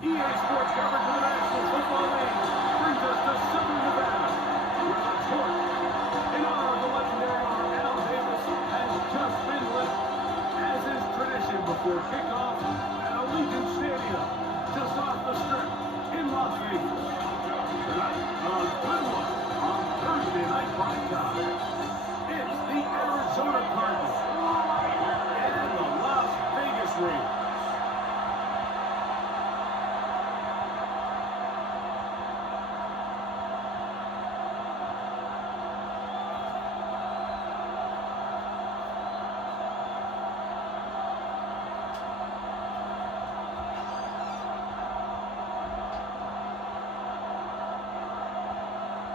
EA Sports coverage of the National Football League brings us to Southern Nevada, where the torch, in honor of the legendary owner Al Davis, has just been lit, as is tradition before kickoff at Allegiant Stadium, just off the Strip in Las Vegas. Tonight, a good one on Thursday Night Primetime. It's the Arizona Cardinals and the Las Vegas Raiders.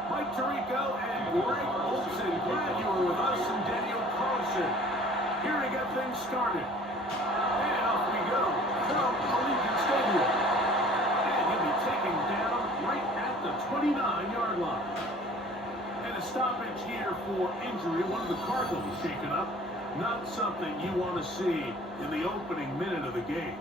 Mike Tirico and Greg Olson, glad you were with us, and Daniel Carlson here to get things started. And off we go from Allegiant Stadium. And he'll be taken down right at the 29-yard line. And a stoppage here for injury. One of the Cardinals shaken up. Not something you want to see in the opening minute of the game.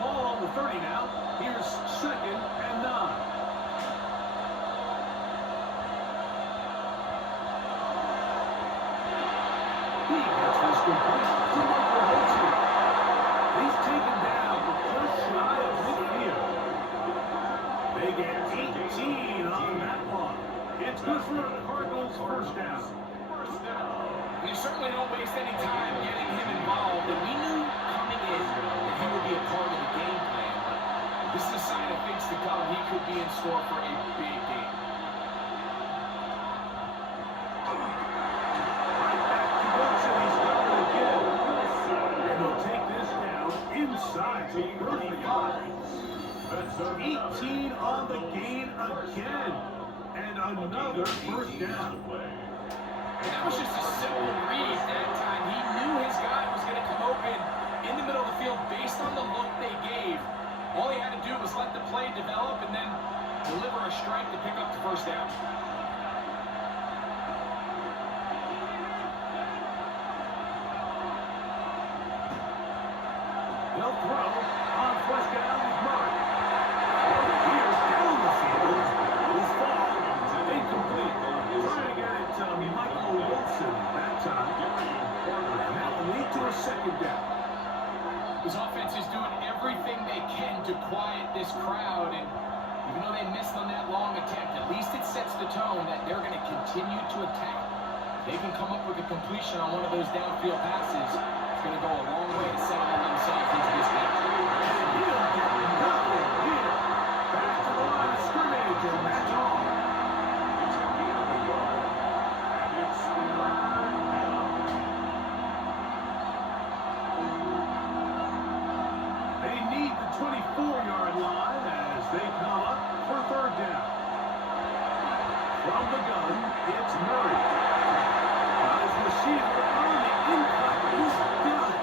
Ball on the 30 now. Here's 2nd and 9. He gets this complete to Michael Olson. He's taken down just shy of midfield. They get 18 on that one. It's good for the Cardinals' first down. You certainly don't waste any time getting him involved, and we knew coming in that he would be a part of the game plan, but this is a sign of things to come. He could be in store for a big game. Right back to Wilson. He's got it again. And he'll take this down inside the 35. 18 on the gain again. And another first down. And that was just a simple read that time. He knew his guy was going to come open in the middle of the field based on the look they gave. All he had to do was let the play develop and then deliver a strike to pick up the first down. They'll throw on first down with Murray. Here's down the field. Will fall. Incomplete. Trying to get it to Michael Wilson that time. And that will lead to a second down. His offense is doing everything they can to quiet this crowd, and even though they missed on that long attempt, at least it sets the tone that they're going to continue to attack. If they can come up with a completion on one of those downfield passes, it's going to go a long way to settling themselves into this game. And he'll get nothing here. Back to the line of scrimmage, and that's all. They need the 24-yard line as they come up for third down. From the gun, it's Murray. Got his receiver on the incline. He's got it.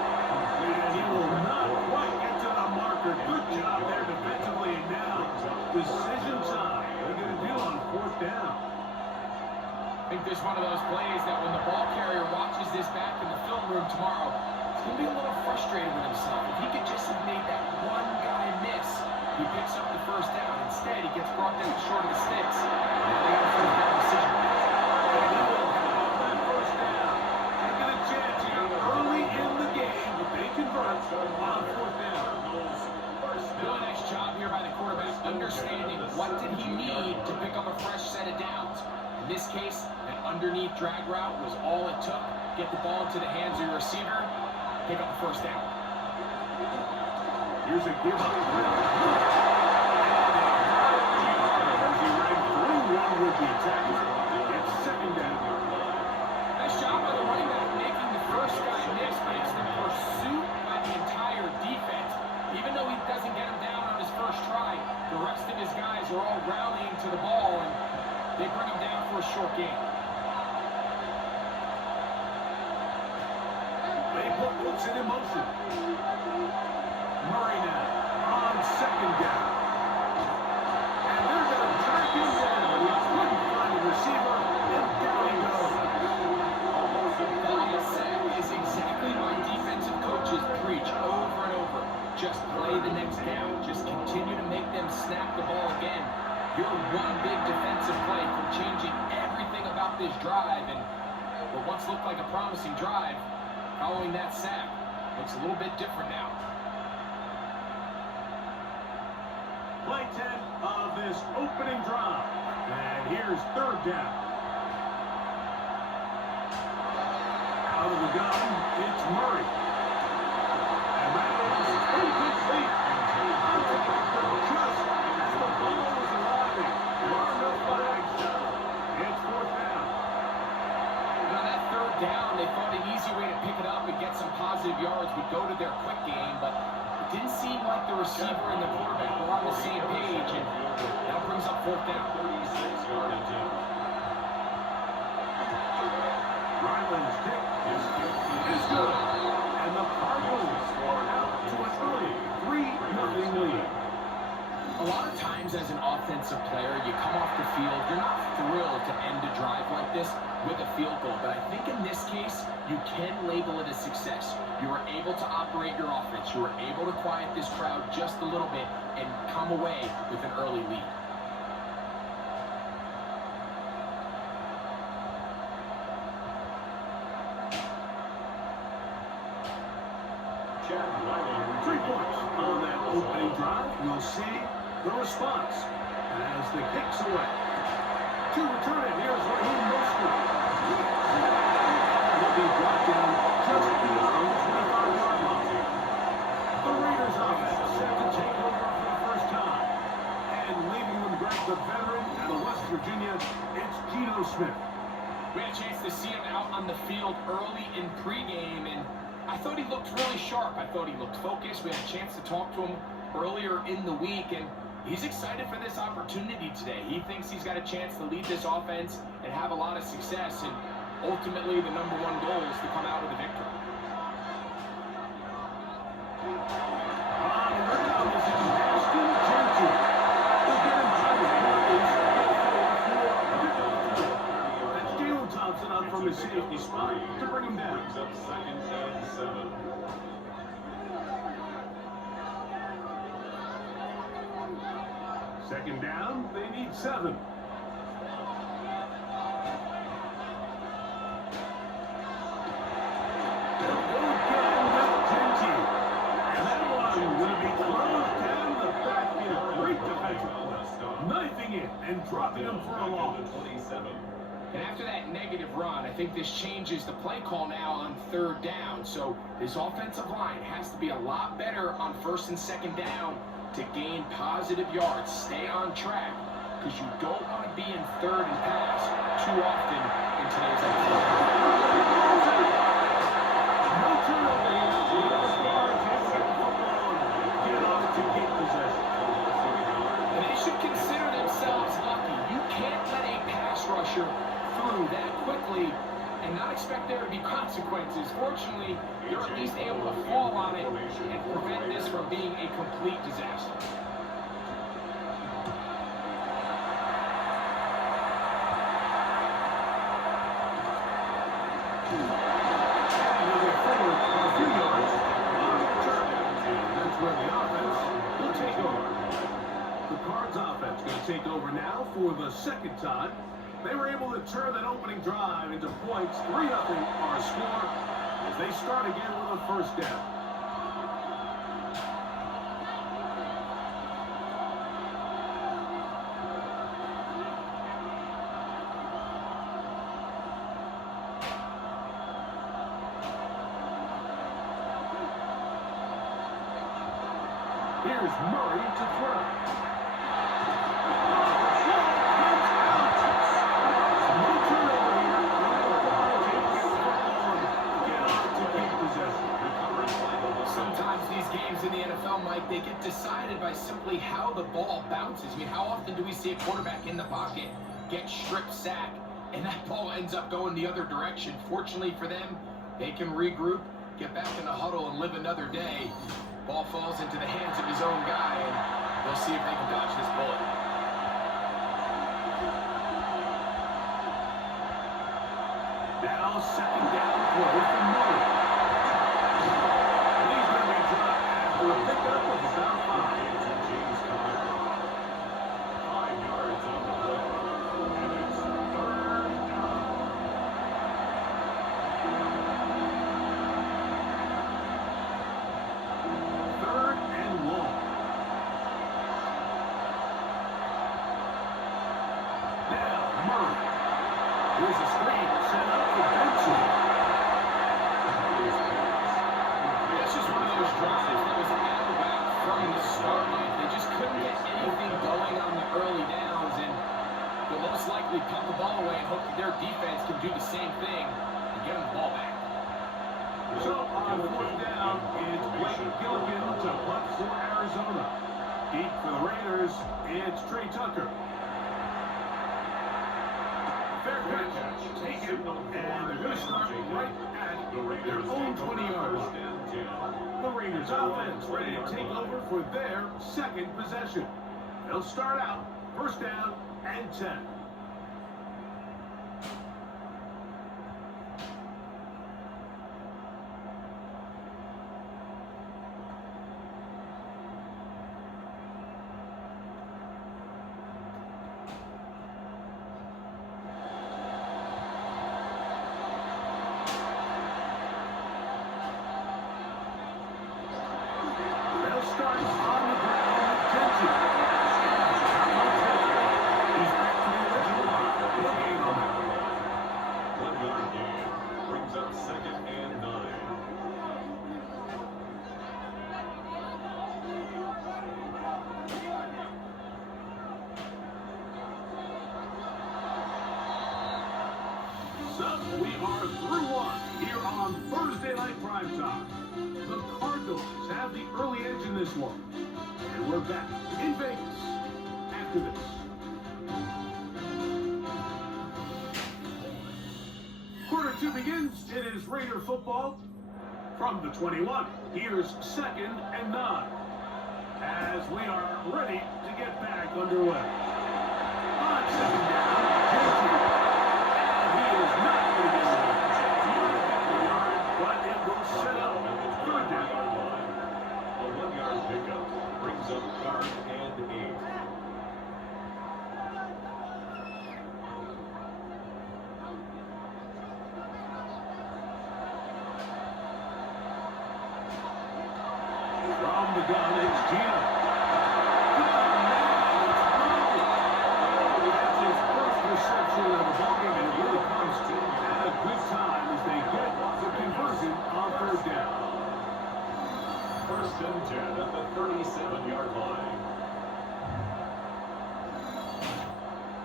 And he will not quite get to the marker. Good job there defensively. And now, decision time. What are they going to do on fourth down? I think there's one of those plays that when the ball carrier watches this back in the film room tomorrow, he's going to be a little frustrated with himself. If he could just have made that one guy miss, he picks up the first down. Instead, he gets brought down short of the sticks. Now they got a first down decision. And he will have that first down. Taking a chance here early in the game, but they convert on fourth down. Doing a nice job here by the quarterback, understanding what did he need to pick up a fresh set of downs. In this case, an underneath drag route was all it took. Get the ball into the hands of your receiver, pick up the first down. Here's a give up. As he tackler. It's second down. Nice job by the running back making the first guy miss, but it's the pursuit by the entire defense. Even though he doesn't get him down on his first try, the rest of his guys are all rallying to the ball, and they bring him down for a short gain. They put Wilson in motion. Murray now on second down. And they're going to track him down. He couldn't find a receiver, and down he goes. That is exactly why defensive coaches preach over and over. Just play the next down. Just continue to make them snap the ball again. You're one big defensive play from changing everything about this drive, and what once looked like a promising drive, following that sack, looks a little bit different now. Play 10 of this opening drive. And here's third down. Out of the gun, it's Murray. And that is incomplete. Just as the ball was arriving. There are no flags. It's fourth down. And on that third down, they thought an easy way to pick it up and get some positive yards would go to their quick game, but it didn't seem like the receiver and the quarterback were on the same page, and that brings up fourth down. Ryland's kick is good. And the Cardinals score out to an early 3-0 lead. A lot of times as an offensive player, you come off the field, you're not thrilled to end a drive like this with a field goal, but I think in this case, you can label it a success. You were able to operate your offense. You were able to quiet this crowd just a little bit and come away with an early lead. Chad Ryland, 3 points on that opening drive. We'll see the response as the kick's away. To return it, here's Raheem Mostert. He'll be brought down just beyond the 25-yard line. The Raiders offense set to take over for the first time. And leaving them Greg, the veteran out of West Virginia, it's Geno Smith. We had a chance to see him out on the field early in pregame, and I thought he looked really sharp. I thought he looked focused. We had a chance to talk to him earlier in the week, and he's excited for this opportunity today. He thinks he's got a chance to lead this offense and have a lot of success, and ultimately the number one goal is to come out with a victory. From his safety spot to bring him down. Second and 7. Second down, they need 7. They'll go again with Genty. And that one will be closed down the backfield. Great defensive play. Knifing it and dropping him for a loss. 27. And after that negative run, I think this changes the play call now on third down. So this offensive line has to be a lot better on first and second down to gain positive yards. Stay on track, because you don't want to be in third and pass too often in today's NFL. No turnover. Get on to get possession. And they should consider themselves lucky. You can't let a pass rusher through that quickly and not expect there to be consequences. Fortunately, they're at least able to fall on it and prevent this from being a complete disaster. That's where the offense will take over. The Cards offense going to take over now for the second time. They were able to turn that opening drive into points. 3-0 our score as they start again with a first down. Here's Murray to throw. they get decided by simply how the ball bounces. I mean, how often do we see a quarterback in the pocket get strip sack, and that ball ends up going the other direction? Fortunately for them, they can regroup, get back in the huddle, and live another day. Ball falls into the hands of his own guy, and they'll see if they can dodge this bullet. Now second down play for Murray. And he's going to be dropped after a pickup of about 5. James Conner. 5 yards on the play. And it's third down. Third and long. Now Murray. Here's a screen set up for Benson. This is one of those drives that was out of whack from the start line. They just couldn't get anything going on the early downs, and they'll most likely punt the ball away and hope that their defense can do the same thing and get them the ball back. So on fourth down, it's Blake Gilligan to punt for Arizona. Deep for the Raiders, it's Trey Tucker. Fair catch, taken, and they're going to start right at their own 20-yard line. The Raiders offense ready to take over for their second possession. They'll start out first down and 10. They'll start on the ground with Jensen. He's back to the original line. Looking on that one. 1 yard gain brings up second and 9. So we are through one here on Thursday Night Primetime. The Cardinals have the early edge in this one. And we're back in Vegas after this. Quarter 2 begins. It is Raider football from the 21. Here's second and 9. As we are ready to get back underway. On second down, Jensen. And he is not going to get it. But it will set up third down. A 1 yard pickup brings up third and 8. From the gun, it's Gino. Oh, man, it's Robbie. That's his first reception of the ballgame, and it really comes at a good time as they get the conversion on third down. First and 10 at the 37-yard line.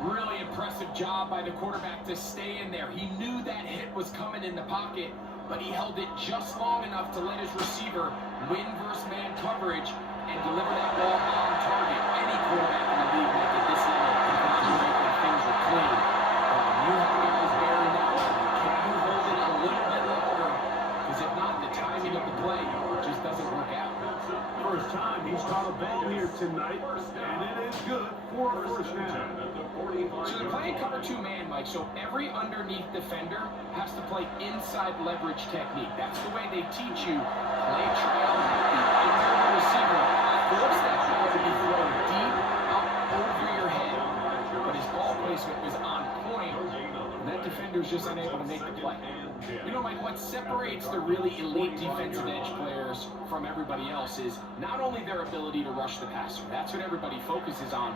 Really impressive job by the quarterback to stay in there. He knew that hit was coming in the pocket, but he held it just long enough to let his receiver win versus man coverage and deliver that ball on target. Any quarterback in the league make it this level can operate when things are clean. You have guys bearing that one. Can you hold it a little bit longer? Because if not, the timing of the play just doesn't work out. First time he's caught a ball here tonight, and it is good for a first down. So they're playing cover 2 man, Mike, so every underneath defender has to play inside leverage technique. That's the way they teach you. Play trail, be under the receiver, force that ball to be thrown deep up over your head. But his ball placement was on point, and that defender's just unable to make the play. You know, Mike, what separates the really elite defensive edge players from everybody else is not only their ability to rush the passer. That's what everybody focuses on.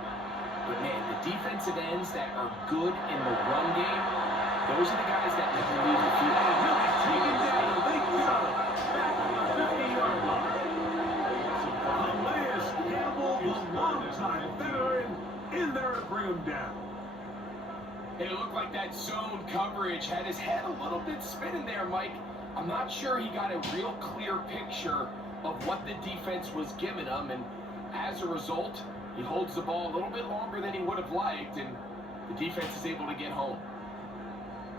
But, man, the defensive ends that are good in the run game, those are the guys that never leave the field. He'll be taken down. They got him. Back on the 50-yard line. Elias Campbell, the longtime veteran, in there to bring him down. It looked like that zone coverage had his head a little bit spinning there, Mike. I'm not sure he got a real clear picture of what the defense was giving him, and as a result, he holds the ball a little bit longer than he would have liked, and the defense is able to get home.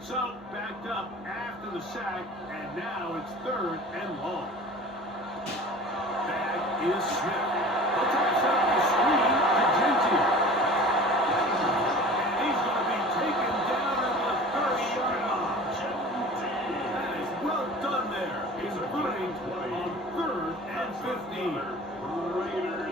So, backed up after the sack, and now it's 3rd and long. Back is Smith. He'll try to set up the screen to Genty. And he's going to be taken down at the 30-yard line. That is well done there. He's running on 3rd and 15.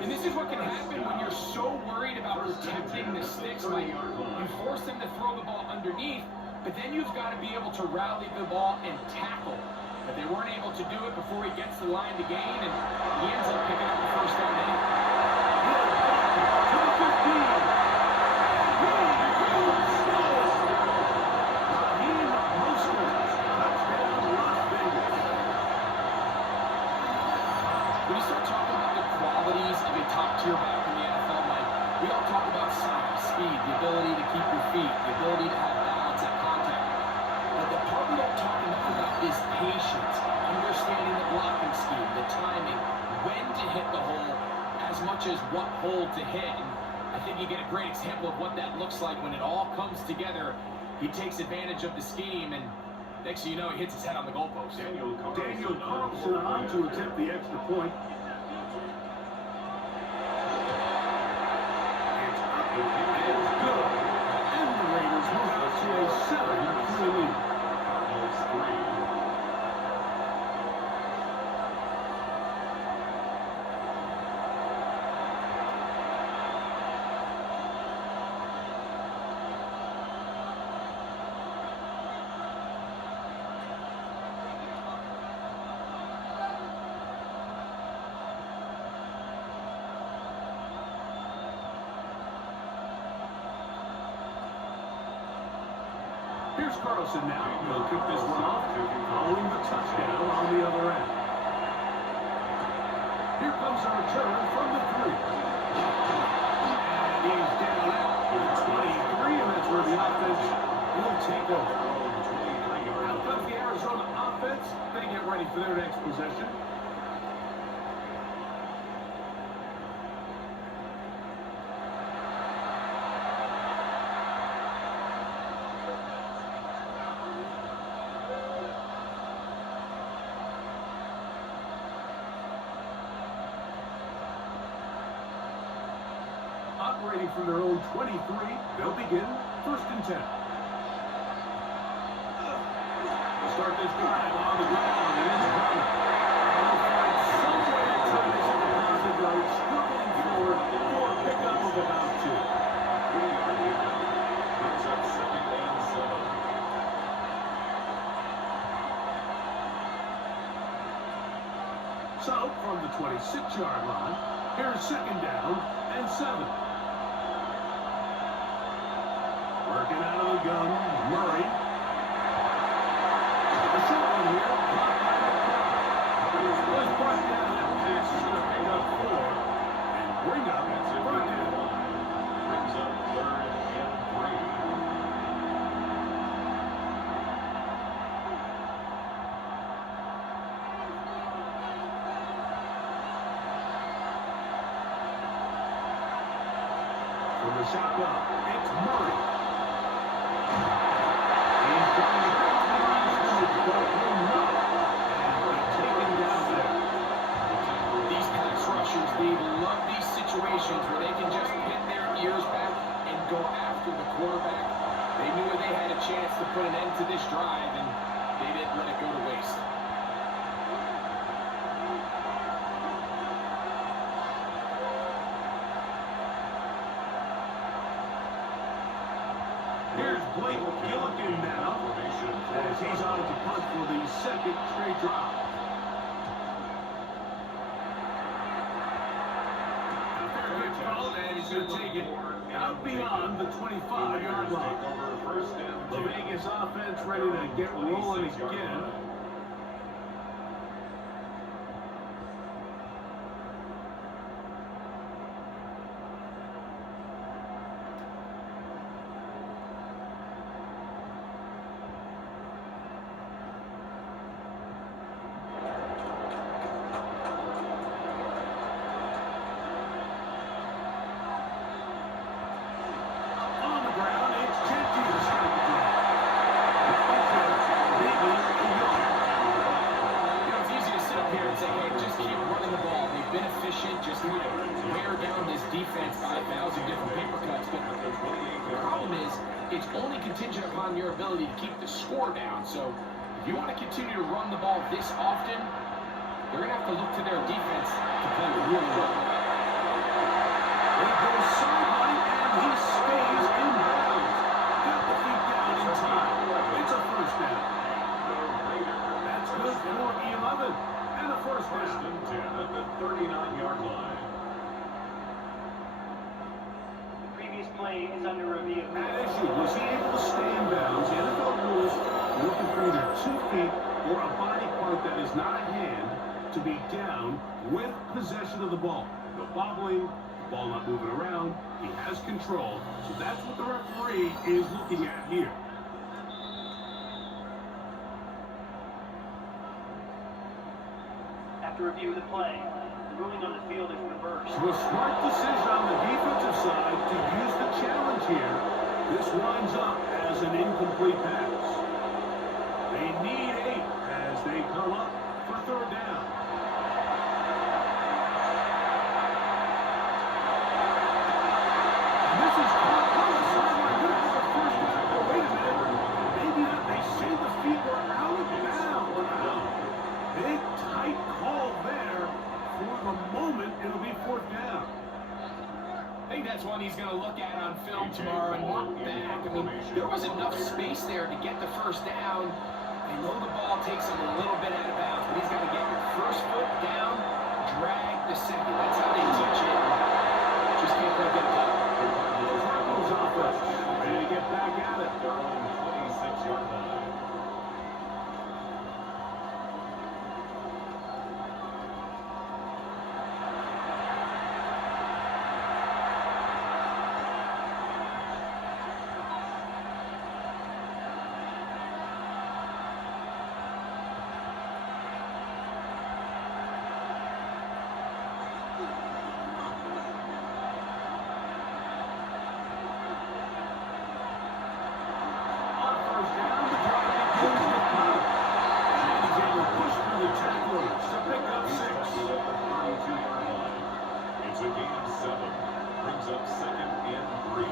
And this is what can happen when you're so worried about protecting the sticks. Like, you force them to throw the ball underneath, but then you've got to be able to rally the ball and tackle. But they weren't able to do it before he gets the line to gain, and he ends up picking up the first down anyway. To the 15. When you start talking about the qualities of a top-tier back in the NFL, Mike, we all talk about size, speed, the ability to keep your feet, the ability to have balance and contact. But the part we don't talk enough about is patience, understanding the blocking scheme, the timing, when to hit the hole, as much as what hole to hit. And I think you get a great example of what that looks like when it all comes together. He takes advantage of the scheme, and next thing you know, he hits his head on the goalpost. Daniel Carlson on to attempt the extra point. It's up and it's good. And the Raiders move out to a 7-3 lead. Cardinals 3. Here's Carlson now. He'll kick this one off, following the touchdown on the other end. Here comes a return from the 3. And he's down at the 23, and that's where the offense will take over. Out comes the Arizona offense. They get ready for their next possession. Operating from their own 23, they'll begin 1st and 10. They'll start this drive on the ground. It is coming. They'll find some way to turn this into positive yard, struggling forward for a pickup of about 2. Brings up 2nd and 7. So, from the 26-yard line, here's 2nd down and 7. Working out of the gun, Murray. A short one here, caught by the was brought down, that pass is going to pick up 4 and bring up first down. Brings up 3rd and 3. From the shotgun, it's Murray. He's trying to break the line of scrimmage, but will not. And taken down there. These pass rushers, they love these situations where they can just pin their ears back and go after the quarterback. They knew they had a chance to put an end to this drive, and they didn't let it go to waste. Here's Blake Gilligan now, as he's on to punt for the 2nd straight drive. A fair catch called, and he's going to take it out beyond the 25-yard line. The Vegas offense ready to get rolling again. it's only contingent upon your ability to keep the score down. So if you want to continue to run the ball this often, they're going to have to look to their defense to play really well. He goes sideline, and he stays in bounds. Got the feet down in time. It's a first down. That's good for 11. And a first down. First and 10 at the 39-yard line. The previous play is under review. At issue, was he able to stay in bounds? The NFL rules are looking for either 2 feet or a body part that is not a hand to be down with possession of the ball. No bobbling, the ball not moving around. He has control. So that's what the referee is looking at here. After review of the play, the ruling on the field is reversed. So a smart decision on the defensive side to use the challenge here. This winds up as an incomplete pass. They need 8 as they come up for third down. And this is caught on the sideline. Good for the first down. Oh, wait a minute. Maybe not. They say the feet were out of bounds. Big, tight call there. For the moment, it'll be fourth down. I think that's one he's going to look at on film tomorrow and look back. I mean, there was enough space there to get the first down. They know the ball takes him a little bit out of bounds, but he's got to get your first foot down, drag the second. That's how they teach it. Just can't quite get it done. Cardinals offense. Ready to get back at it. Their own 26-yard line. It's a gain of 7. Brings up second and 3.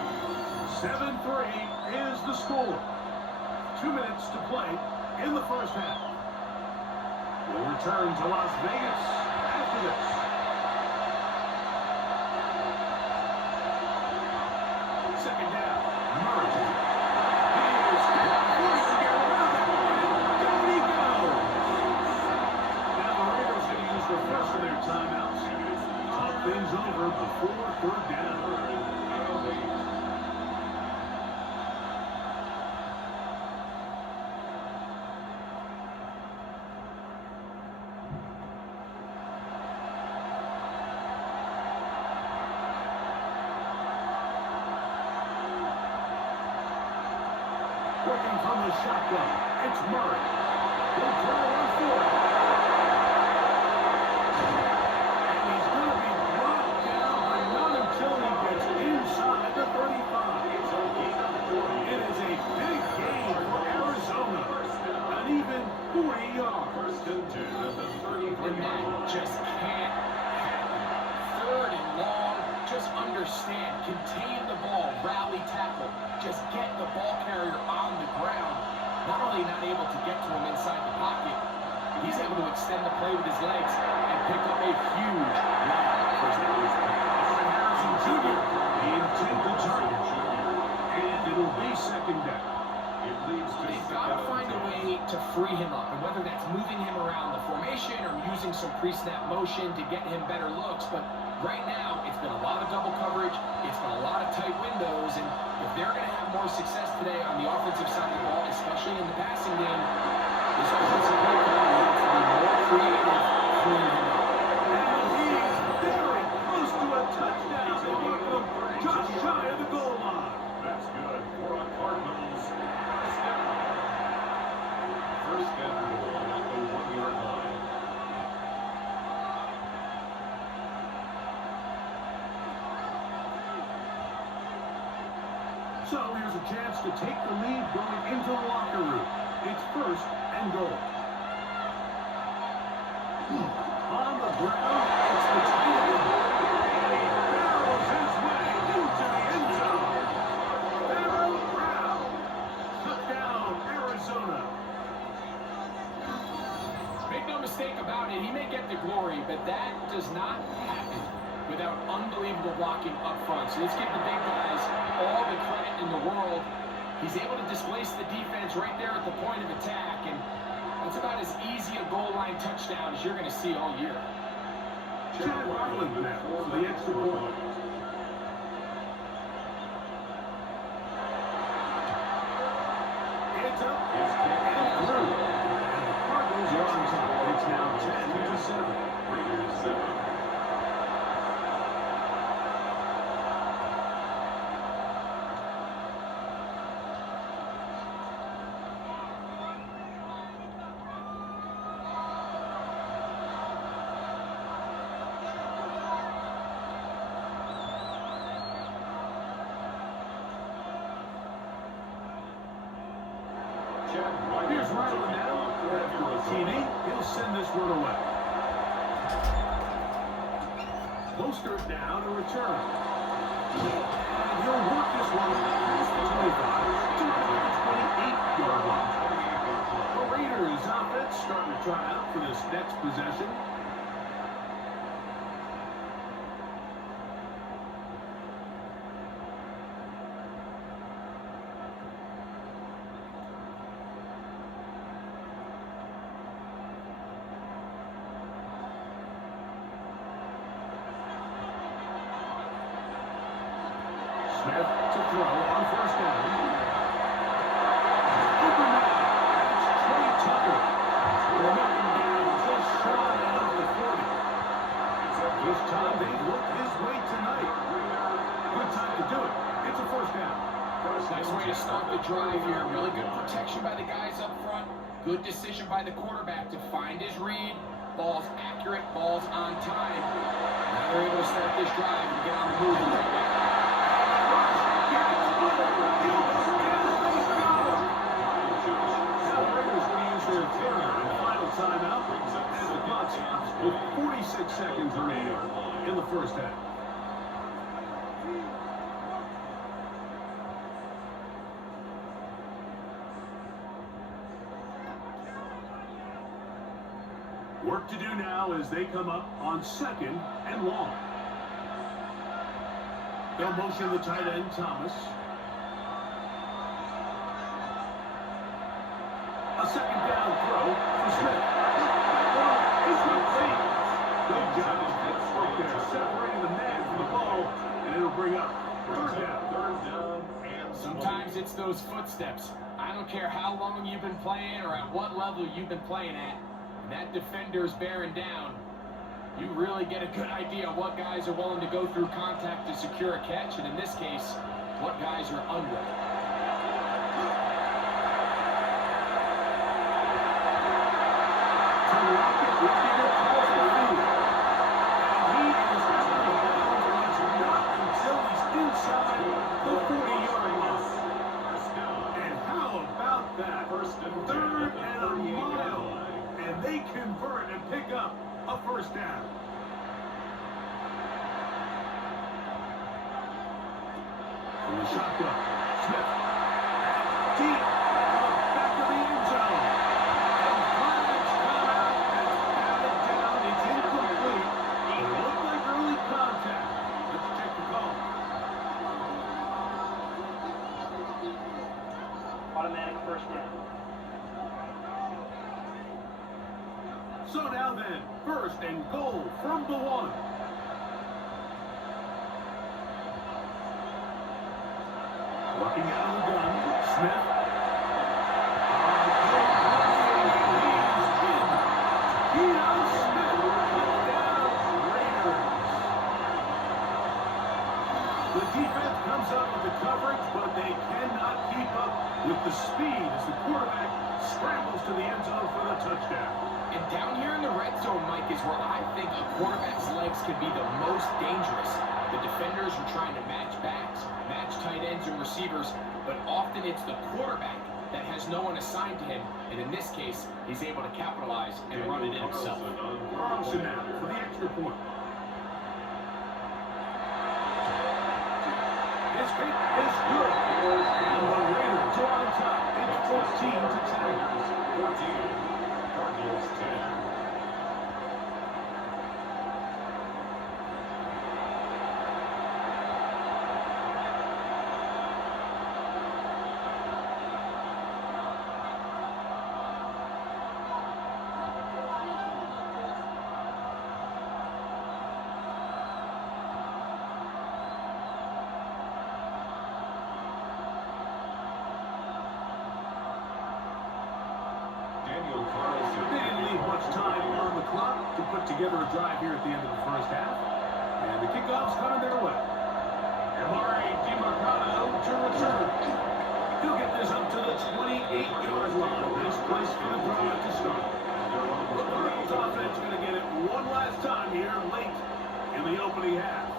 7-3 is the score. 2 minutes to play in the first half. We'll return to Las Vegas after this. Second down. Murray. He is forced to get around it. And down he goes. Now the Raiders are going to use the first of their timeouts. Talk things over before third down. Working from the shotgun, it's Murray. He'll throw on fourth. And he's going to be brought down, but not until he gets inside the 35. It is a big gain for Arizona. An even 40 yards. First and 10 at the 33-yard And that line. just can't happen. Third and long, just understand, contain the ball, rally tackle, just get the ball carrier on the ground. Not only not able to get to him inside the pocket, he's able to extend the play with his legs and pick up a huge run. First down. Allen Harrison Jr., the intended target. And it'll be second down. It leads to They've got to find a way to free him up, and whether that's moving him around the formation or using some pre-snap motion to get him better looks, but right now it's been a lot of double coverage, it's been a lot of tight windows, and if they're going to have more success today on the offensive side of the ball, especially in the passing game, this offensive play call needs to be more creative, freeing him up. And he's very close to a touchdown. They mark him just shy of the goal line. That's good for a Cardinals first down. First and goal at the 1-yard line. So here's a chance to take the lead going into the locker room. It's first and goal. On the ground, it's the tight end. And he barrels his way into the end zone. Farrell Brown mistake about it. He may get the glory, but that does not happen without unbelievable blocking up front. So let's give the big guys all the credit in the world. He's able to displace the defense right there at the point of attack, and that's about as easy a goal line touchdown as you're going to see all year. Chad Ryland now for the extra point. It's up, and through. And the Cardinals are on top. It's now 10-7. Raiders 7. Here's Ryland now. After a TD, he'll send this one away. Posters now to return. And he'll work this one past the 25 to the 28-yard line. The Raiders offense starting to try out for this next possession. Smith to throw on first down. Open man. That's Trey Tucker. Running down just shy of the 40. This time they look his way tonight. Good time to do it. It's a first down. Nice way to start the drive here. Really good protection by the guys up front. Good decision by the quarterback to find his read. Ball's accurate, ball's on time. Now they're able to start this drive and get on the move right now. Timeout as the clock stops with 46 seconds remaining in the first half. Work to do now as they come up on 2nd and long. They'll motion the tight end, Thomas. A second down throw for Smith. He's complete. Good job right there, separating the man from the ball, and it'll bring up third down. And Sometimes it's those footsteps. I don't care how long you've been playing or at what level you've been playing at. When that defender's bearing down, you really get a good idea of what guys are willing to go through contact to secure a catch, and in this case, what guys are unwilling. Third and a mile, and they convert and pick up a first down. From the shotgun, Smith, deep to the back of the end zone, and flags come out and batted down. It's incomplete. It looked like early contact. Let's check the call. Automatic first down. So now then, first and goal from the 1. Looking out of the gun, Smith. The defense comes up with the coverage, but they cannot keep up with the speed as the quarterback scrambles to the end zone for the touchdown. And down here in the red zone, Mike, is where I think a quarterback's legs can be the most dangerous. The defenders are trying to match backs, match tight ends and receivers, but often it's the quarterback that has no one assigned to him, and in this case, he's able to capitalize and run it in himself. Robinson now for the extra point. His kick is good. And the Raiders are on top. It's 14-10. 14. Cardinals 10. They didn't leave much time on the clock to put together a drive here at the end of the first half. And the kickoff's coming their way. Amari DiMarcano to return. He'll get this up to the 28-yard line. Nice place for the drive to start. The Cardinals offense going to get it one last time here late in the opening half.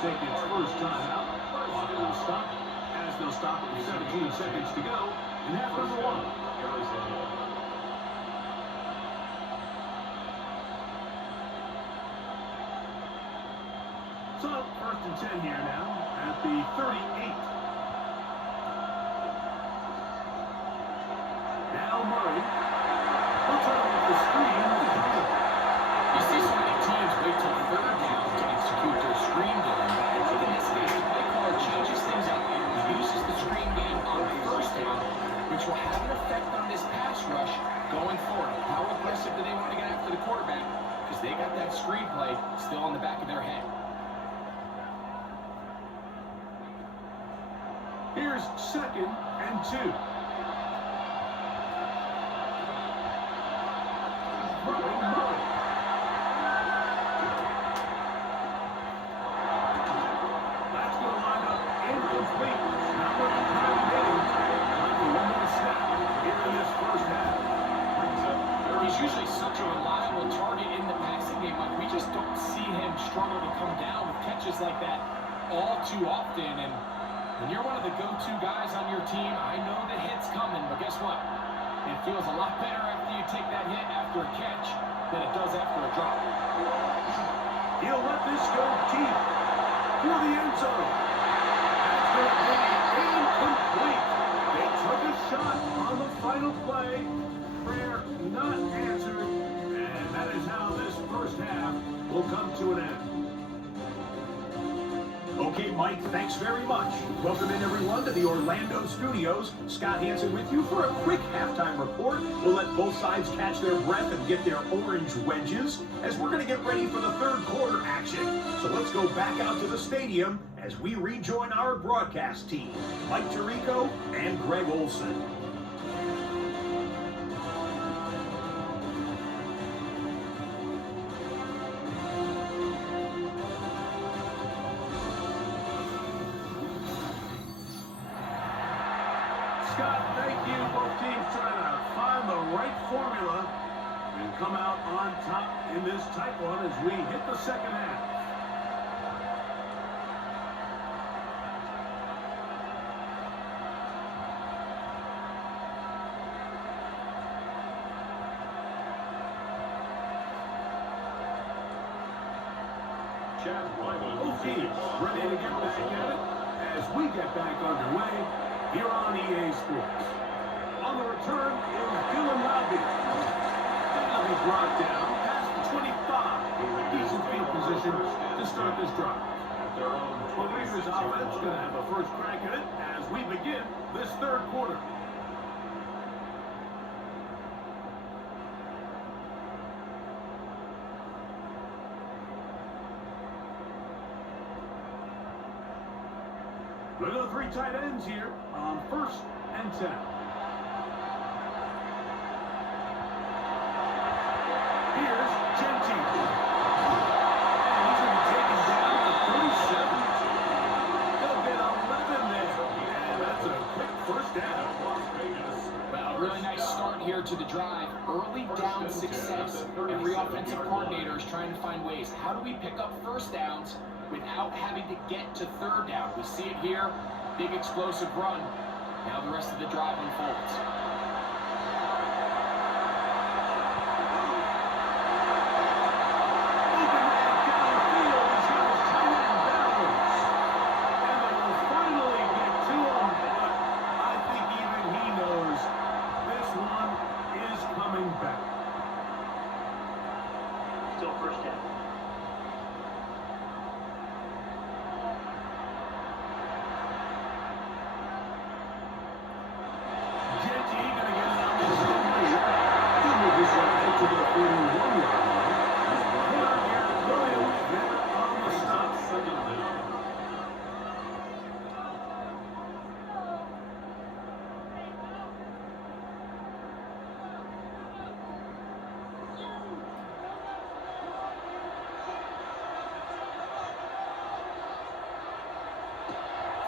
Take its first time out. Clock will stop as they'll stop with 17 seconds to go in half number one. So, first and 10 here now at the 38. Now Murray. He'll turn with the screen. You see so many teams wait till third down to execute their screen game. I think in this case, the play caller changes things up and uses the screen game on first down, which will have an effect on this pass rush going forward. How aggressive do they want to get after the quarterback? Because they got that screen play still on the back of their head. Here's 2nd and 2. Usually such a reliable target in the passing game, but we just don't see him struggle to come down with catches like that all too often. And when you're one of the go-to guys on your team, I know the hit's coming, but guess what? It feels a lot better after you take that hit after a catch than it does after a drop. He'll let this go deep through the end zone. That's going to be incomplete. They took a shot on the final play. Prayer not answered, and that is how this first half will come to an end. Okay, Mike, thanks very much. Welcome in, everyone, to the Orlando studios. Scott Hansen with you for a quick halftime report. We'll let both sides catch their breath and get their orange wedges as we're going to get ready for the third quarter action. So let's go back out to the stadium as we rejoin our broadcast team, Mike Tirico and Greg Olson. Scott, thank you. Both teams trying to find the right formula and come out on top in this tight one as we hit the second half. Both teams ready to get back at it as we get back underway here on EA Sports. On the return is Dylan Lowby. Lowby brought down past the 25. Decent field position to start this drive. The Raiders offense going to have a first crack at it as we begin this third quarter. Look at the three tight ends here on 1st and 10. Here's Gentile. And he's going to be taken down to 37. They'll get 11 there. And that's a quick first down. Well, a really nice start here to the drive. Early down success. Every offensive coordinator is trying to find ways. How do we pick up first downs without having to get to third down? We see it here. Big explosive run. Now the rest of the drive unfolds. Open man downfield. He's got his tight end balance. And they will finally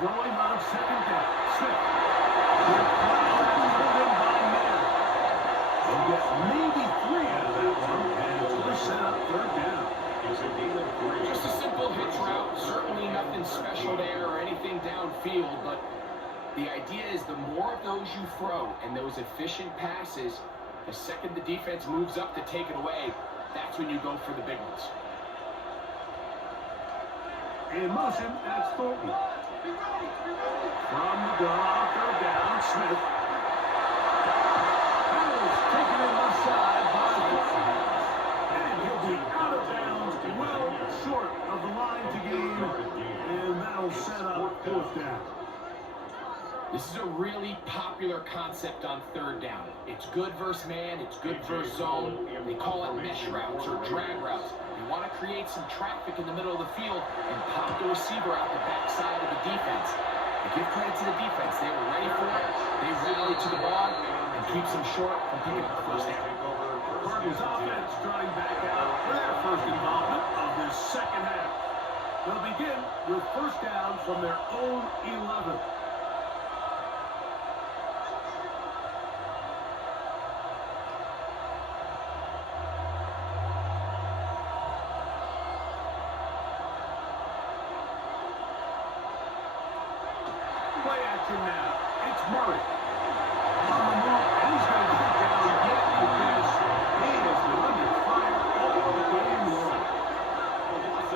throwing on second down. Smith. Good play and pulled in by Miller. They'll get maybe 3 out of that one, and it's going to set up third down. It's a gain of 3. Just a simple hitch route. Certainly nothing special there or anything downfield, but the idea is the more of those you throw and those efficient passes, the second the defense moves up to take it away, that's when you go for the big ones. In motion, that's Thornton. From the gun on third down, Smith. That is taken in left side by Thornton. And he'll be out of bounds, well short of the line to gain. And that'll set up fourth down. This is a really popular concept on third down. It's good versus man, it's good versus zone. They call it mesh routes or drag routes. You want to create some traffic in the middle of the field and pop the receiver out the backside of the defense. And give credit to the defense. They were ready for it. They rallied to the ball and keeps them short from picking up the first down. Cardinals offense starting back out for their first involvement of this second half. They'll begin with first down from their own 11. Play action now. It's Murray. On the move, and he's going to get down yet because he has been under fire all game long.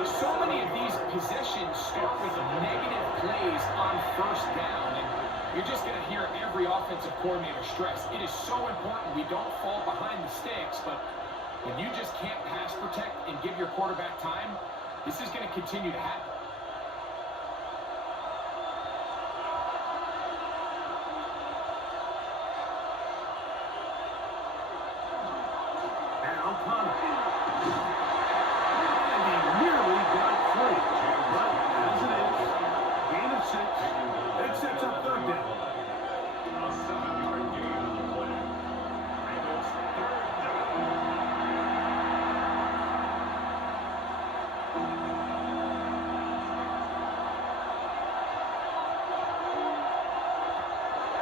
So many of these possessions start with negative plays on first down, and you're just going to hear every offensive coordinator stress. It is so important we don't fall behind the sticks, but when you just can't pass protect and give your quarterback time, this is going to continue to happen.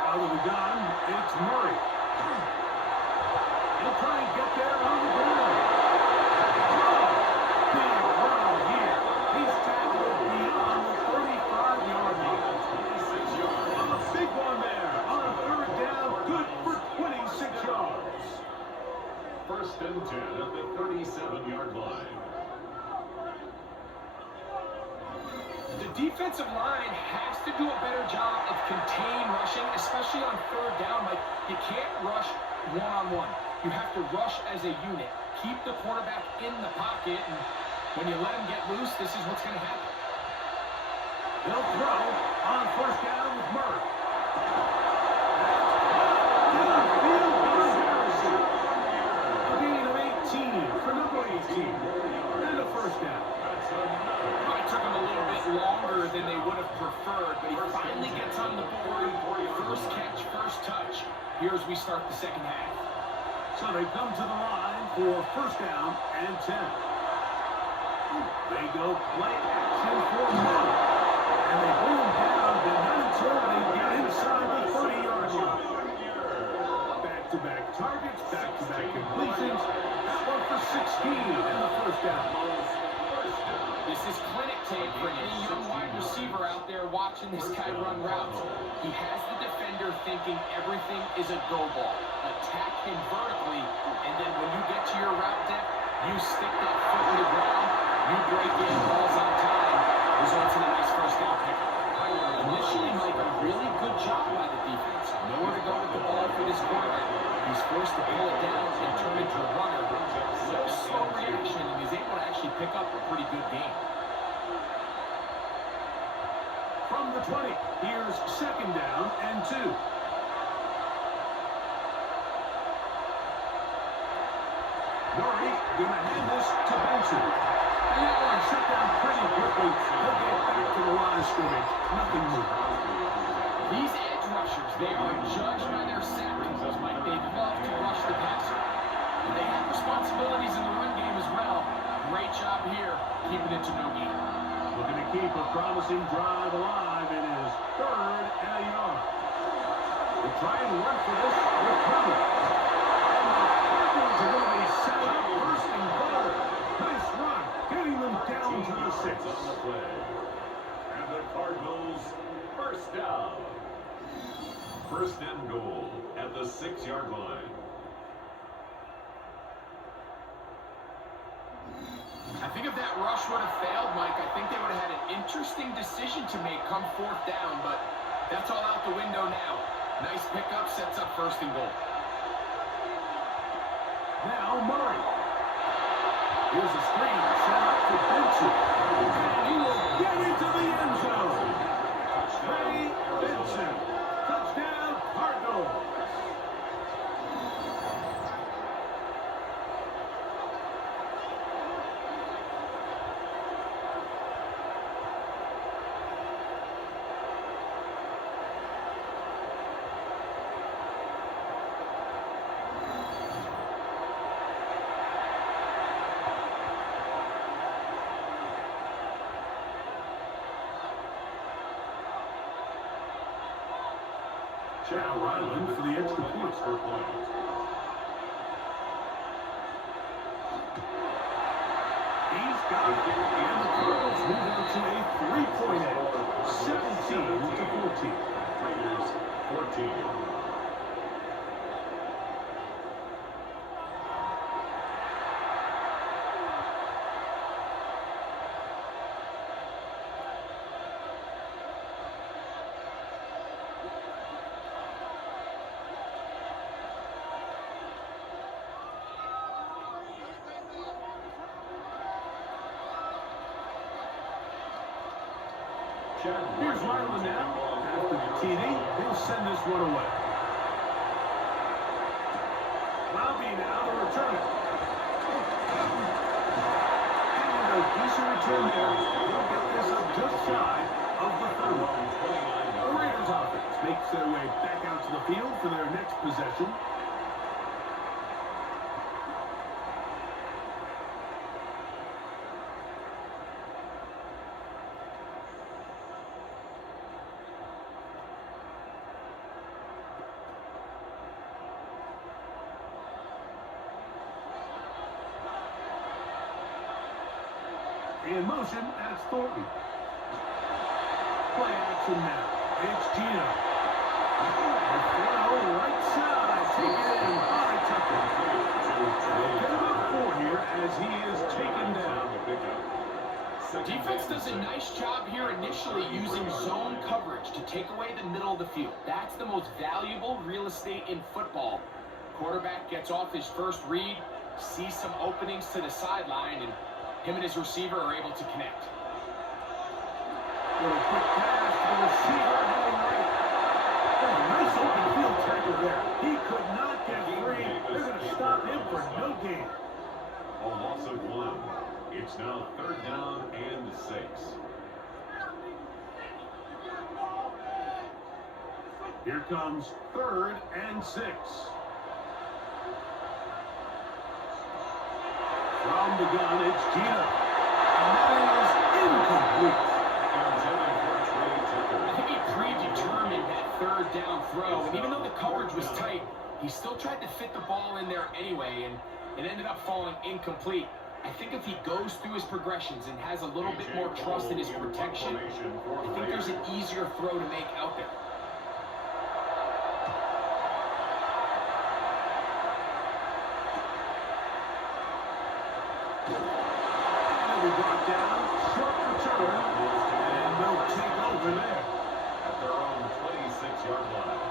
Out of the gun, it's Murray. He'll try and get there on the ground. Big run here. He's tackled beyond the 35-yard line. A big one there on third down, good for 26 yards. First and 10 at the 37-yard line. The defensive line has to do a better job of contain rushing, especially on third down. Like, you can't rush one-on-one. You have to rush as a unit. Keep the quarterback in the pocket, and when you let him get loose, this is what's going to happen. He'll throw on first down with Murray. Downfield by Harrison. A gain of 18 for number 18. And a first down. Probably took him a little bit longer than they would have preferred, but he finally gets on the board. First catch, first touch. Here as we start the second half. So they come to the line for first down and 10. They go play action for Miller. And they bring him down, but not until they get inside the 30-yard line. Back-to-back targets, back-to-back completions. That one for 16 and the first down. This is clinic tape for any young wide receiver out there watching this guy run routes. He has the defender thinking everything is a go ball. Attack him vertically, and then when you get to your route depth, you stick that foot in the ground, you break in, balls on time, results in a nice first down pickup. Initially, Mike, a really good job by the defense. Nowhere to go with the ball for this quarterback. He's forced to pull it down and turn into a runner. No slow reaction, and he's able to actually pick up a pretty good game. From the 20, here's second down and 2. Murray gonna hand this to Benson. And that one shut down pretty quickly. He'll get back to the line of scrimmage. Nothing more. These edge rushers, they are judged by their sack totals, Mike. They love to rush the passer. And they have responsibilities in the run game as well. Great job here, keeping it to no gain. Looking to keep a promising drive alive. It is 3rd and a yard. They try and run for this with cover. And the Cardinals are going to be set up first and goal. Nice run, getting them down to the 6. On the play. And the Cardinals first down. First and goal at the 6-yard line. I think if that rush would have failed, Mike, I think they would have had an interesting decision to make come 4th down, but that's all out the window now. Nice pickup, sets up first and goal. Now Murray. Here's a screen set up for Benson. And he will get into the end zone. Trey Benson. Touchdown, Cardinals. Chow Ryland for the extra points. He's got it. And the Cardinals move on to a 3-point edge. 17-14. Raiders 14. Here's Ryland now. After the TD, he'll send this one away. Bobby now to return it. And a decent return there. He'll get this up just shy of the 30. The Raiders offense makes their way back out to the field for their next possession. In motion, that's Thornton. Play action now. It's Gino. The throw right side. Take it in. High Tucker. They'll get him up 4 here as he is taken down. Defense does a nice job here initially using zone coverage to take away the middle of the field. That's the most valuable real estate in football. Quarterback gets off his first read, sees some openings to the sideline, and him and his receiver are able to connect. Little quick pass to the receiver heading right. Oh, nice open field tackle there. He could not get free. They're going to stop him for no gain. A loss of 1. It's now 3rd down and 6. Here comes 3rd and 6. From the gun, it's Gino. And that is incomplete. I think he predetermined that 3rd down throw, and even though the coverage was tight, he still tried to fit the ball in there anyway, and it ended up falling incomplete. I think if he goes through his progressions and has a little bit more trust in his protection, I think there's an easier throw to make out there. And we brought down, short return, and they'll take over there. At their own 26-yard line.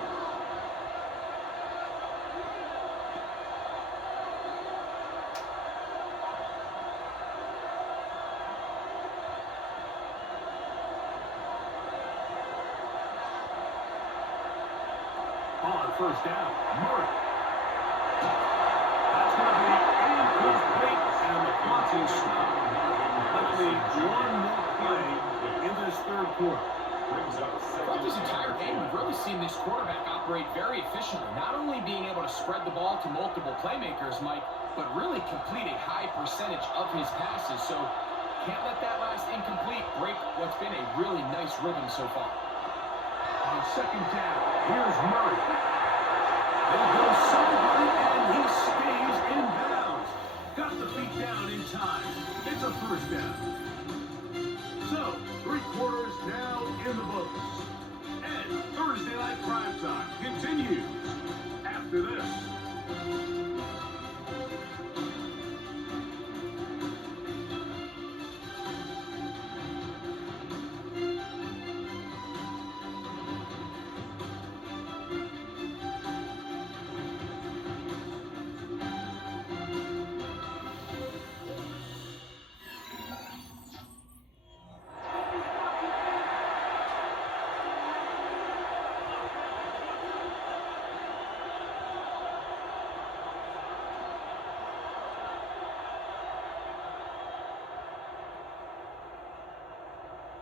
On first down, Murray. That's going to be incomplete, and the clock is stopped. Luckily, one more play in this 3rd quarter. Throughout this entire game, we've really seen this quarterback operate very efficiently, not only being able to spread the ball to multiple playmakers, Mike, but really complete a high percentage of his passes. So Can't let that last incomplete break what's been a really nice rhythm so far. On second down, here's Murray. They go sideline, and he stays in bounds. Got the feet down in time. It's a first down. So, 3 quarters now in the books. And Thursday Night Primetime continues after this.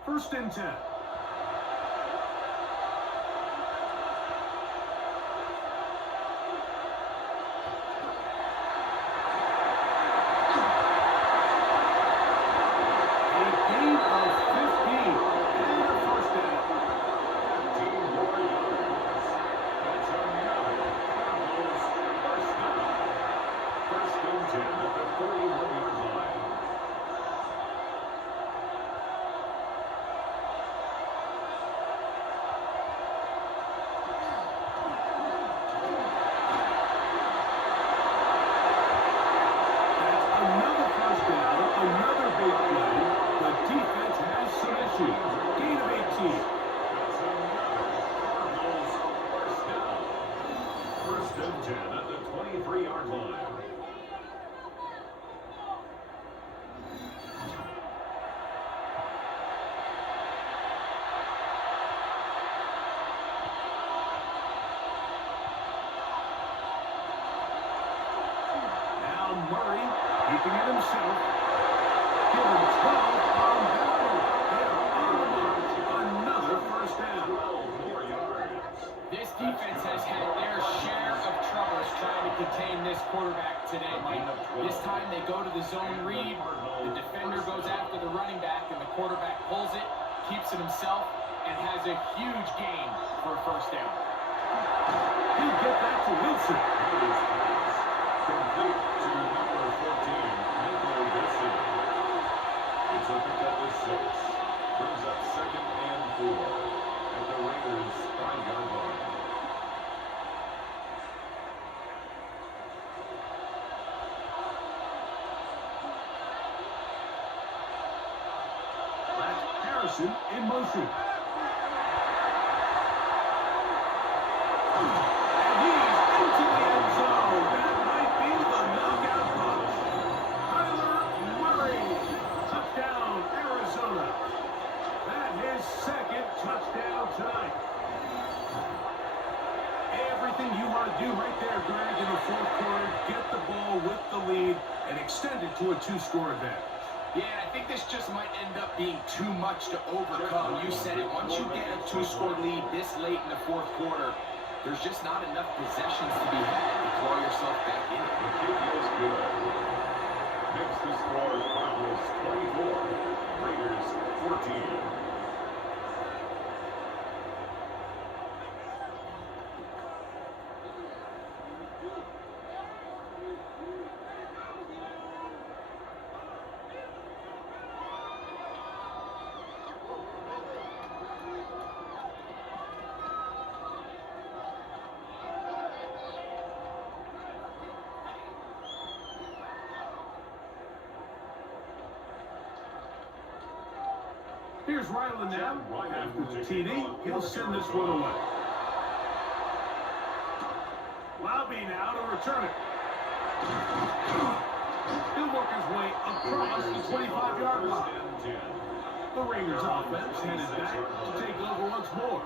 First and 10. Murray keeping it himself. Give him 12 on that one. They're on the march. Another first down. 12 more yards. This defense has had their share of troubles trying to contain this quarterback today, Mike. This time they go to the zone read. The defender goes after the running back, and the quarterback pulls it, keeps it himself, and has a huge gain for a first down. He'll get that to Wilson. Complete to number 14, Nico Wilson. It's a pickup of 6. Brings up 2nd and 4 at the Raiders' 5-yard line. That's Harrison in motion. And he's into the end zone. That might be the knockout punch. Kyler Murray. Touchdown, Arizona. That his 2nd touchdown tonight. Everything you want to do right there, Greg, in the 4th quarter. Get the ball with the lead and extend it to a 2-score advantage. Yeah, I think this just might end up being too much to overcome. You said it. Once you get a 2-score lead this late in the 4th quarter, there's just not enough possessions to be had to claw yourself back in. The kick is good. Next to score, Cardinals 24, Raiders 14. Here's Ryland now. After the TD, he'll send this one away. Lobby now to return it. He'll work his way across the 25-yard line. The Raiders offense headed back to take over once more.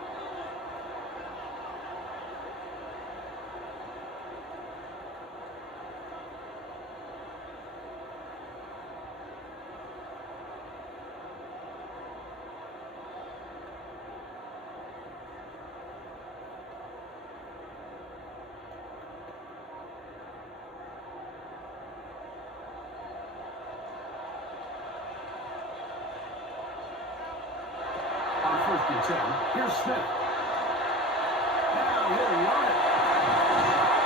and 10. Here's Smith. Now he'll run it.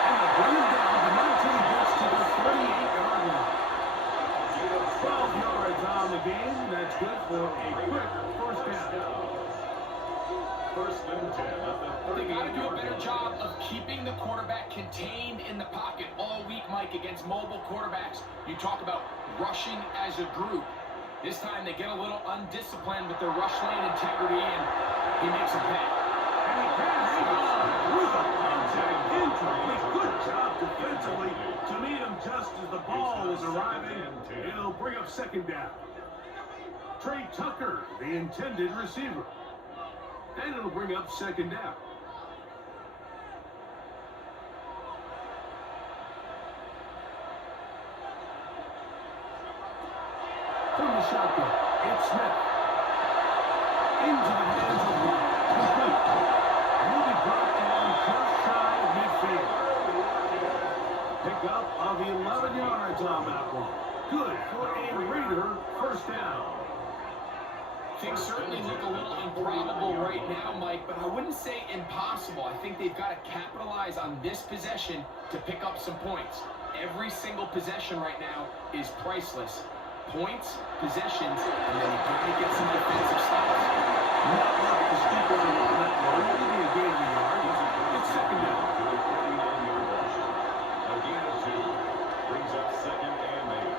And they'll bring him down. The 19 gets to the 38-yard line. 12 yards on the game. That's good for a quick first down. First and 10 at the 30. They got to do a better job of keeping the quarterback contained in the pocket all week, Mike, against mobile quarterbacks. You talk about rushing as a group. This time they get a little undisciplined with their rush lane integrity, and he makes a pay. And he can hang on through the contact. Incomplete. Good job defensively to meet him just as the ball is arriving. It'll bring up second down. Trey Tucker, the intended receiver. And it'll bring up second down. From the shotgun, it's Smith. Into the hands of White. Complete. And he'll be brought down just shy of midfield. Pick up of 11 yards on that one. Good for a Raider first down. Things certainly look a little improbable right now, Mike, but I wouldn't say impossible. I think they've got to capitalize on this possession to pick up some points. Every single possession right now is priceless. Points, possessions, and then you got to get some defensive stops. Not like the skipper on that one. It'll be a gain of a yard. It's second down. To the 39-yard line. A gain of 2 brings up second and 8.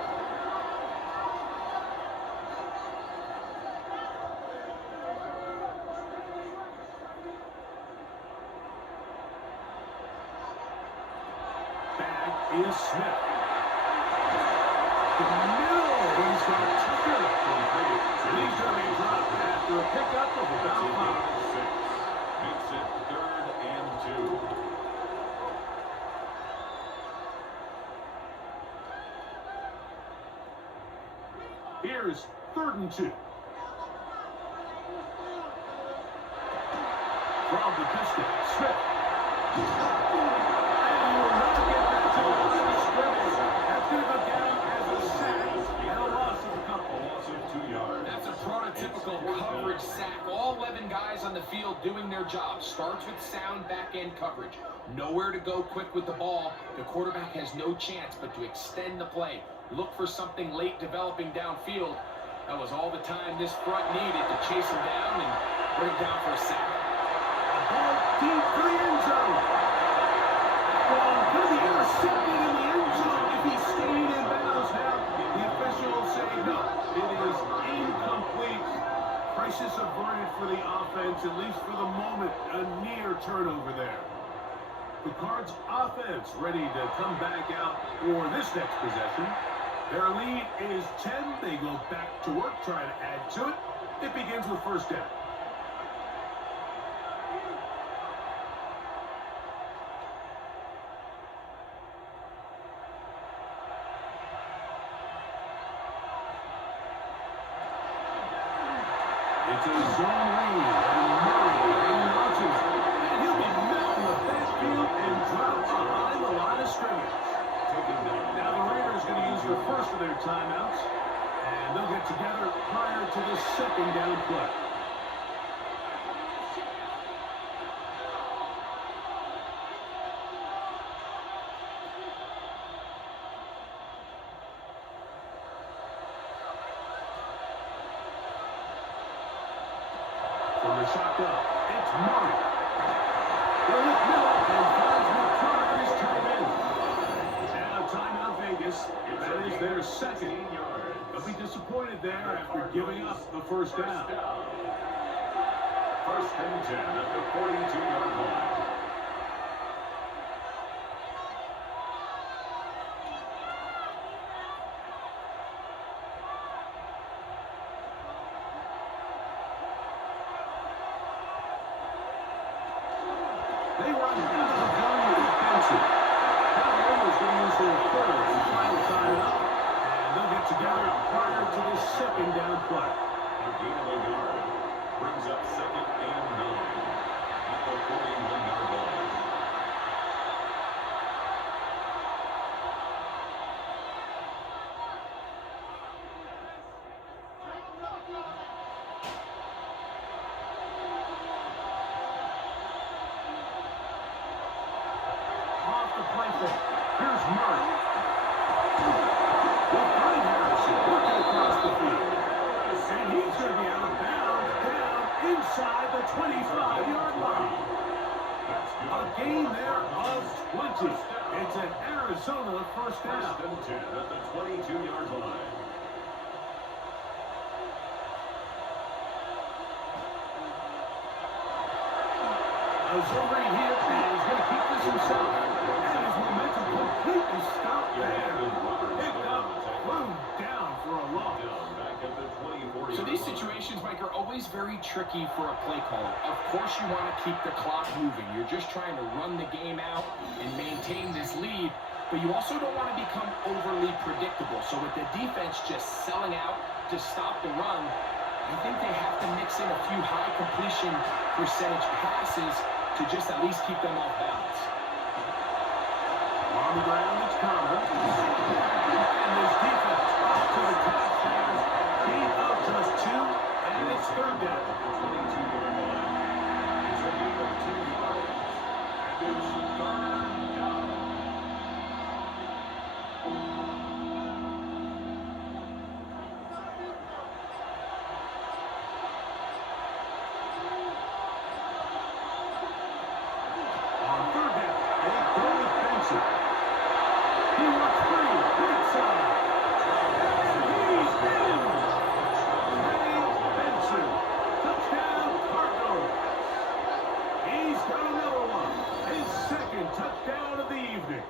Back is Smith. The middle. He's got Tucker. He's going to be dropped after a pickup of about 5. 6 makes it 3rd and 2. Here's 3rd and 2. From the pistol, Smith. And he will not get back to the line of scrimmage. That's going to go down as a sack and a loss of a couple. A loss of 2 yards. That's a prototypical coverage sack. All 11 guys on the field doing their job. Starts with sound back-end coverage. Nowhere to go quick with the ball. The quarterback has no chance but to extend the play. Look for something late developing downfield. That was all the time this front needed to chase him down and bring him down for a sack. Ball deep for the end zone. Ball could be intercepted in the end zone if he stayed in bounds. Now, the officials say no. It is incomplete. Crisis averted for the offense, at least for the moment. A near turnover there. The Cards offense ready to come back out for this next possession. Their lead is 10. They go back to work, try to add to it. It begins with first down. It's a zone read, and Murray launches, and he'll be met in the backfield and dropped behind the line of scrimmage. Now the Raiders going to use the first of their timeouts, and they'll get together prior to the second down play. From the shotgun, it's Murray. They'll look middle and finds McCarthy is tight end. Now timeout Vegas. That is their second. They'll be disappointed there after giving up the first down. First and 10 at the 42-yard line. They run out of the gun with Benson. Now the Raiders going to use their third and final timeout, and they'll get together prior to the second down play. A gain of a yard brings up second and 9 at the 41-yard line. 25-yard line. A gain there of 20. It's an Arizona first down. First and 10 at the 22-yard line. A zone right here, and he's going to keep this himself. And his momentum completely stopped there. Picked up, thrown down for a loss. Back at the 24. So these situations, Mike, are always very tricky for a play caller. Of course you want to keep the clock moving. You're just trying to run the game out and maintain this lead, but you also don't want to become overly predictable. So with the defense just selling out to stop the run, I think they have to mix in a few high completion percentage passes to just at least keep them off balance. On the ground, it's Connor. And this defense up to the task here. Gain of just 2, and it's third down. At the 22-yard line. It's a gain of 2 yards. And it's third down. On third down, they go with Benson. He wants free, right side. He's in. Benson, touchdown Cardinals. He's got another one. His second touchdown of the evening.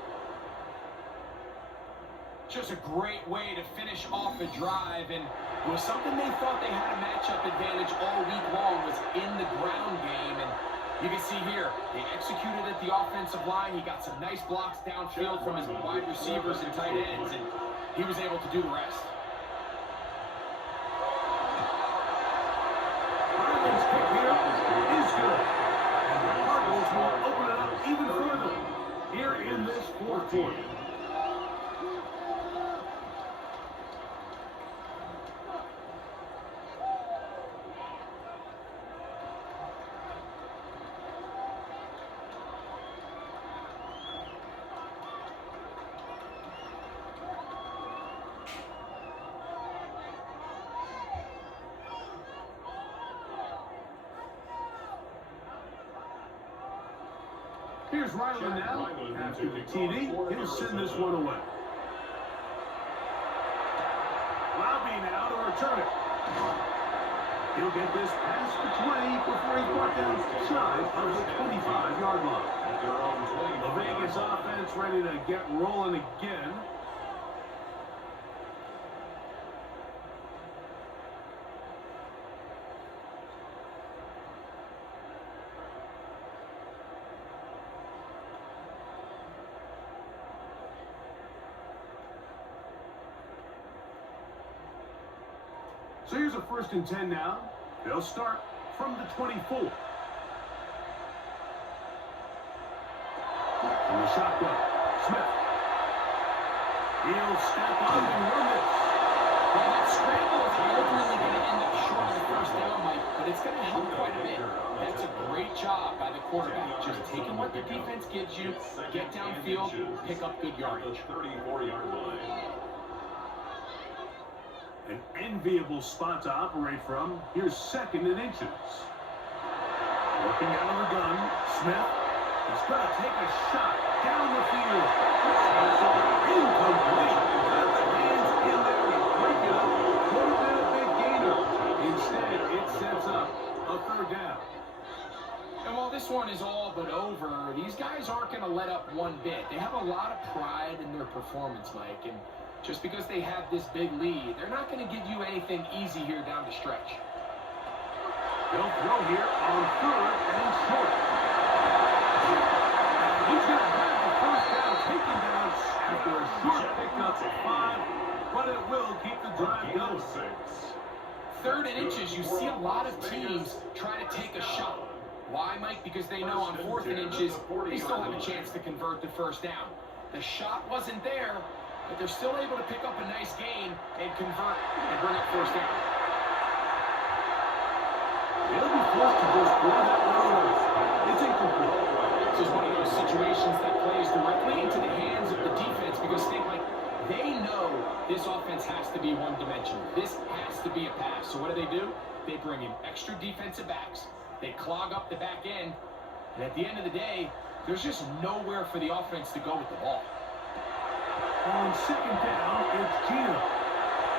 Just a great way to finish off a drive, and it was something they thought they had a matchup advantage all week long, was in the ground game. And you can see here, they executed at the offensive line. He got some nice blocks downfield from his wide receivers and tight ends, and he was able to do the rest. Ireland's kick here is good. And the Cardinals will open it up even further here in this fourth quarter. Here's Ryland now. After the TD, he'll send this one away. Lobby now to return it. He'll get this past the 20 before he's brought down shy of the 25-yard line. The Vegas offense ready to get rolling again. So here's a 1st and 10 now. They'll start from the 24. From the shotgun, Smith. He'll step up and run this. Well, that scramble is ultimately going to end up short of the first down, Mike, but it's going to help quite a bit. That's a great job by the quarterback. Just taking what the defense gives you, get downfield, pick up good yardage. 34-yard line. An enviable spot to operate from. Here's 2nd and inches. Looking out of the gun, Smith. He's going to take a shot down the field. Incomplete. Got the hands in there to break it up. Could have been a big gainer. Instead, it sets up a 3rd down. And while this one is all but over, these guys aren't going to let up one bit. They have a lot of pride in their performance, Mike, and just because they have this big lead, they're not going to give you anything easy here down the stretch. They'll throw here on 3rd and short. He's going to have the first down taken down after a short pickup of 5, but it will keep the drive going. 3rd and inches, you see a lot of teams try to take a shot. Why, Mike? Because they know on 4th and inches, they still have a chance to convert the first down. The shot wasn't there, but they're still able to pick up a nice gain and convert and bring up first down. They'll be forced to just throw that one away. It's incomplete. It's just one of those situations that plays directly into the hands of the defense because they know this offense has to be one-dimensional. This has to be a pass. So what do? They bring in extra defensive backs. They clog up the back end. And at the end of the day, there's just nowhere for the offense to go with the ball. On second down, it's Gino.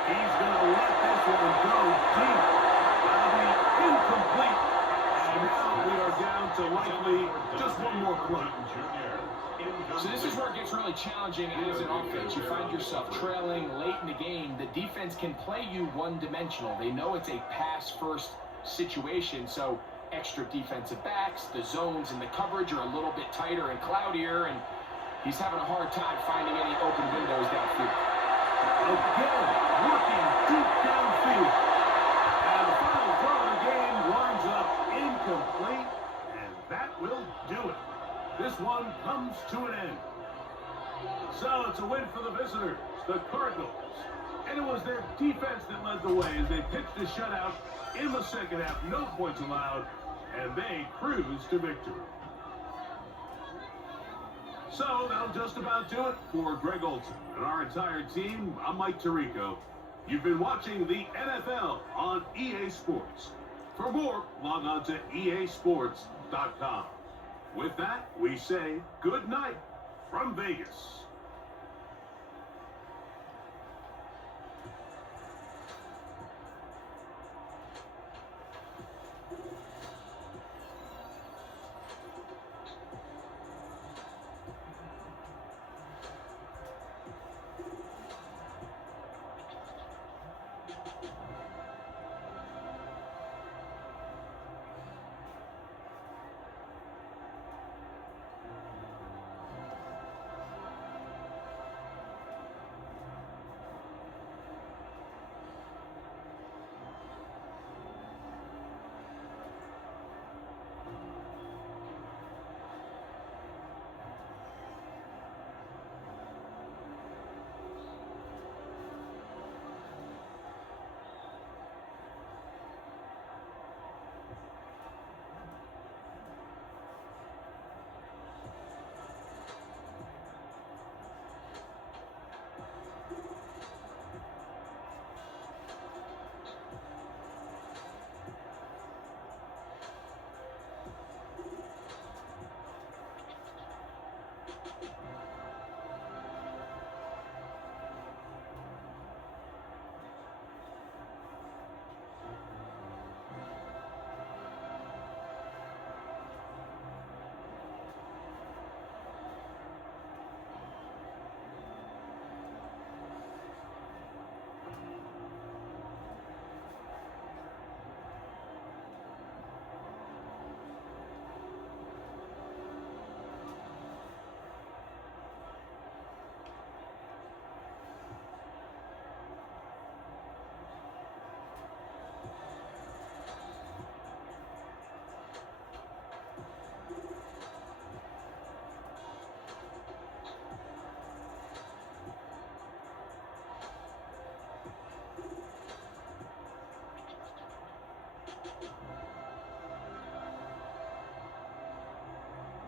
He's going to let this one go deep. That'll be incomplete. And now we are down to likely just one more play. So this is where it gets really challenging as an offense. You find yourself trailing late in the game. The defense can play you one-dimensional. They know it's a pass-first situation, so extra defensive backs, the zones and the coverage are a little bit tighter and cloudier, and he's having a hard time finding any open windows downfield. Again, working deep downfield. And the final throw of the game winds up incomplete, and that will do it. This one comes to an end. So it's a win for the visitors, the Cardinals. And it was their defense that led the way as they pitched a shutout in the second half, no points allowed, and they cruised to victory. So that'll just about do it for Greg Olson and our entire team. I'm Mike Tirico. You've been watching the NFL on EA Sports. For more, log on to easports.com. With that, we say good night from Vegas.